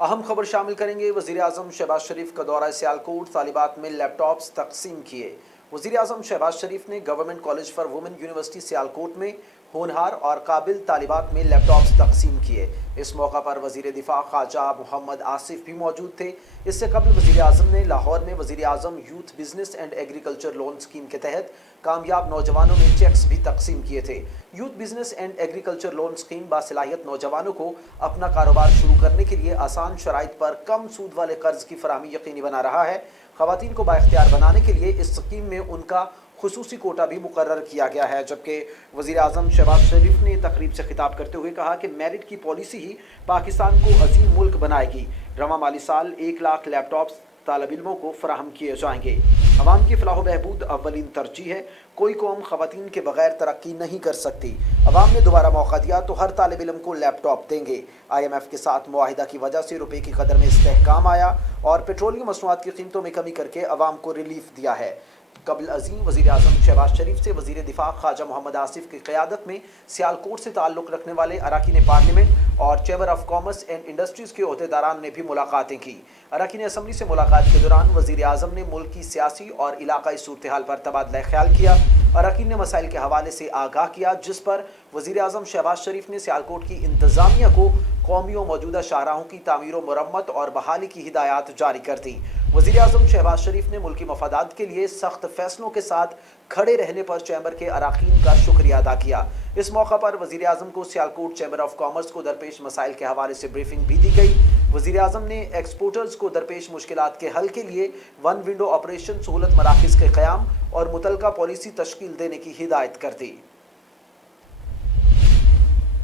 अहम खबर शामिल करेंगे। वज़ीर आज़म शहबाज शरीफ का दौरा सियालकोट, तालिबात में लैपटॉप्स तकसीम किए। वज़ीर आज़म शहबाज शरीफ ने government college for women university Sialkot में होनहार और काबिल तालिबात में लैपटॉप्स तकसीम किए। इस मौका पर वज़ीर दिफा ख्वाजा मोहम्मद आसिफ भी मौजूद थे। इससे कबल वज़ीर आज़म ने लाहौर में वज़ीर आज़म youth business and agriculture loan scheme के तहत कामयाब नौजवानों में चेक्स भी तकसीम किए थे। Youth business and agriculture loan scheme बासलाहियत नौजवानों को अपना कारोबार शुरू करने के लिए आसान शराइत पर कम सूद वाले कर्ज की फराहमी यकीनी बना रहा है। ख़वातीन को बाइख्तियार बनाने के लिए इस स्कीम में उनका खुसूसी कोटा भी मुकर्रर किया गया है। जबकि वज़ीर आज़म शहबाज शरीफ ने तकरीब से खिताब करते हुए कहा कि मेरिट की पॉलिसी ही पाकिस्तान को अजीम मुल्क बनाएगी। रवां माली साल 1 लाख लैपटॉप्स तालिब इल्मों को फराहम किए जाएंगे। अवाम की फलाह बहबूद अव्वलीन तरजीह है। कोई कौम ख़वातीन के बगैर तरक्की नहीं कर सकती। अवाम ने दोबारा मौका दिया तो हर तालिब इल्म को लैपटॉप देंगे। IMF के साथ मुआहिदा की वजह से रुपये की कदर में इस्तेहकाम आया और पेट्रोलियम मसनूआत की कीमतों में कमी करके अवाम को रिलीफ दिया है। कबल अजीम वज़ीर आज़म शहबाज शरीफ से वज़ीर दिफा ख्वाजा मोहम्मद आसिफ की क़यादत में सियालकोट से ताल्लुक़ रखने वाले अरकान पार्लियामेंट और chamber of commerce and industries के अहदेदारान ने भी मुलाकातें की। अरकान असम्बली से मुलाकात के दौरान वज़ीर आज़म ने मुल्क की सियासी और इलाकाई सूरत हाल पर तबादला ख्याल किया। अरकान ने मसाइल के हवाले से आगाह किया, जिस पर वज़ीर आज़म शहबाज शरीफ ने सियालकोट की इंतज़ामिया को कौमी और मौजूदा शाहराहों की तामीर व मरम्मत और बहाली की हिदायत जारी कर दी। वज़ीर आज़म शहबाज शरीफ ने मुल्की मफादात के लिए सख्त फैसलों के साथ खड़े रहने पर चैम्बर के अरकान का शुक्रिया अदा किया। इस मौका पर वज़ीर आज़म को सियालकोट चैम्बर ऑफ कॉमर्स को दरपेश मसाइल के हवाले से ब्रीफिंग भी दी गई। वज़ीर आज़म ने एक्सपोर्टर्स को दरपेश मुश्किलात के हल के लिए वन विंडो ऑपरेशन सहूलत मराकज़ के क़याम और मुतलका पॉलिसी तश्कील देने की हिदायत कर दी।